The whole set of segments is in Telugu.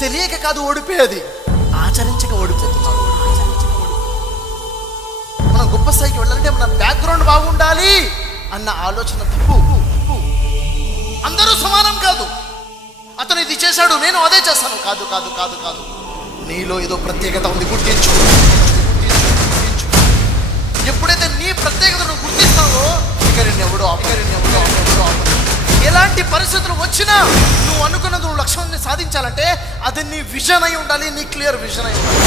తెలియక కాదు ఓడిపోయేది, ఆచరించక ఓడిపోతున్నాడు. మనం గొప్ప స్థాయికి వెళ్ళాలంటే మన బ్యాక్గ్రౌండ్ బాగుండాలి అన్న ఆలోచన తప్పు. అందరూ సమానం కాదు. అతను ఇది చేశాడు, నేను అదే చేస్తాను, కాదు కాదు కాదు కాదు. నీలో ఏదో ప్రత్యేకత ఉంది, గుర్తించు. ఎప్పుడైతే నీ ప్రత్యేకతను గుర్తిస్తావో ఇక నిన్నెవడో ఎలాంటి పరిస్థితులు వచ్చినా నువ్వు అనుకున్నది నువ్వు లక్ష్యాన్ని సాధించాలంటే అది నీ విజన్ అయి ఉండాలి, నీ క్లియర్ విజన్ అయి ఉండాలి.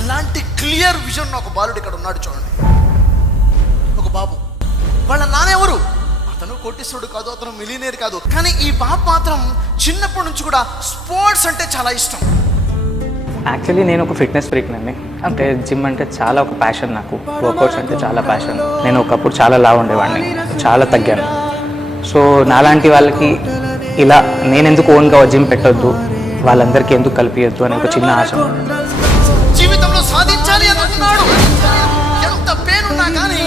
అలాంటి క్లియర్ విజన్ ఒక బాలుడు ఇక్కడ ఉన్నాడు చూడండి. ఒక బాబు, వాళ్ళ నాన్న ఎవరు? అతను కోటీశ్వరుడు కాదు, అతను మిలియనీర్ కాదు. కానీ ఈ బాబు మాత్రం చిన్నప్పటి నుంచి కూడా స్పోర్ట్స్ అంటే చాలా ఇష్టం. యాక్చువల్లీ నేను ఒక ఫిట్నెస్ ఫ్రీక్నండి. అంటే జిమ్ అంటే చాలా ఒక ప్యాషన్, నాకు వర్కౌట్స్ అంటే చాలా ప్యాషన్. నేను ఒకప్పుడు చాలా లావు ఉండేవాడిని, చాలా తగ్గాను. సో నాలాంటి వాళ్ళకి ఇలా నేను ఎందుకు ఓన్గా జిమ్ పెట్టొద్దు, వాళ్ళందరికీ ఎందుకు కలిపియొద్దు అనే ఒక చిన్న ఆశ. జీవితంలో సాధించాలి అనుకున్నాడు. ఎంత పెయిన్ ఉన్నా కానీ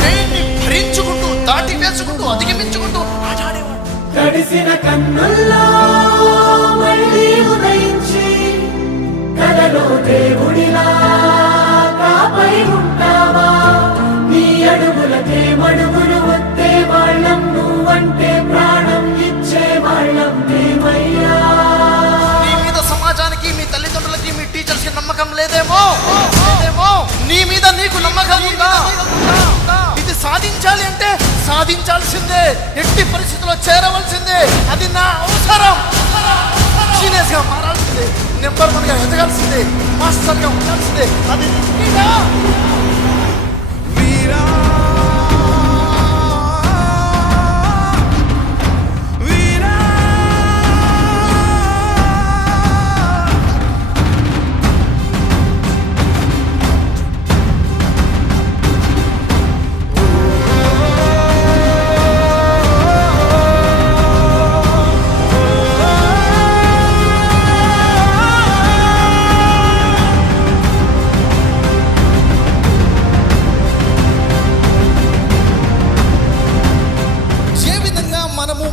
పెయిన్ని భరించుకుంటూ, దాటి వేసుకుంటూ, అధిగమించుకుంటూ ఆడాడేవాడు. తడిసిన కన్నుల్లో మళ్ళీ ఉదయించి కలలో దేవుడిలా కాపై ఉంటావా? నీ అడుగులకే మడుగులు వస్తే వాళ్ళం, నువ్వంటే ప్రాణం ఇచ్చే వాళ్ళం మేమయ్యా. నీ మీద సమాజానికి, మీ తల్లిదండ్రులకి, మీ టీచర్స్ కి నమ్మకం లేదేమో, నీ మీద నీకు నమ్మకం ఉందా? ఇది సాధించాలి అంటే సాధించాల్సిందే, ఎట్టి పరిస్థితుల్లో చేరవలసిందే. అది నా అవసరం. సీరియస్ గా మారాల్సిందే, నెంబర్ 1 గా ఎదగాల్సిందే, మాస్టర్ గా ఉండాల్సిందే. అది వీరా వీరా.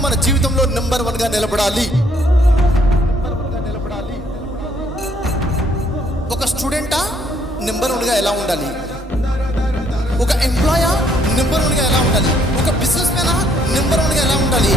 మన జీవితంలో నెంబర్ 1 గా నిలబడాలి. ఒక స్టూడెంటా నెంబర్ 1 గా ఎలా ఉండాలి? ఒక ఎంప్లాయా నెంబర్ 1 గా ఎలా ఉండాలి? ఒక బిజినెస్ మ్యానా నెంబర్ 1 గా ఎలా ఉండాలి?